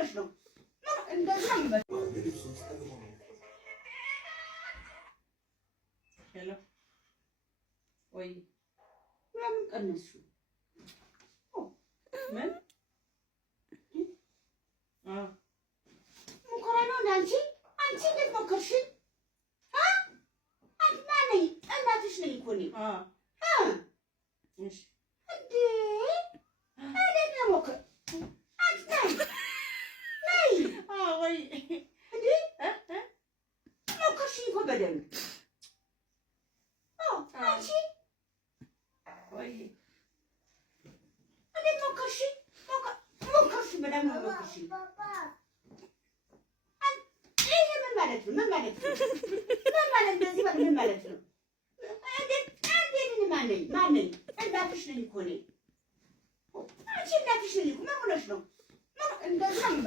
ሆነሽ ነው? እንደዚህ ነው። ሄሎ ወይ ለምን ቀነስሽው? ምን ሙከራ ነው አንቺ እንዴት ሞከርሽ? አንቺ ማነኝ? እናትሽ ነኝ እኮ እኔ። እሺ እንዴ እንዴት ነው ሞከር? አንቺ ነይ ወይ እንዴ ሞከርሽ እኮ በደንብ አንቺ ወይ እንዴት ሞከርሽ? ሞከርሽ በደንብ ሞከርሽ። ይሄ ምን ማለት ነው? ምን ማለት ነው? ምን ማለት እንደዚህ ምን ማለት ነው? እንዴት ማነኝ? እናትሽ ነኝ እኮ እኔ። አንቺ እናትሽ ነኝ እኮ ምን ሆነሽ ነው? እንደዚህ ነው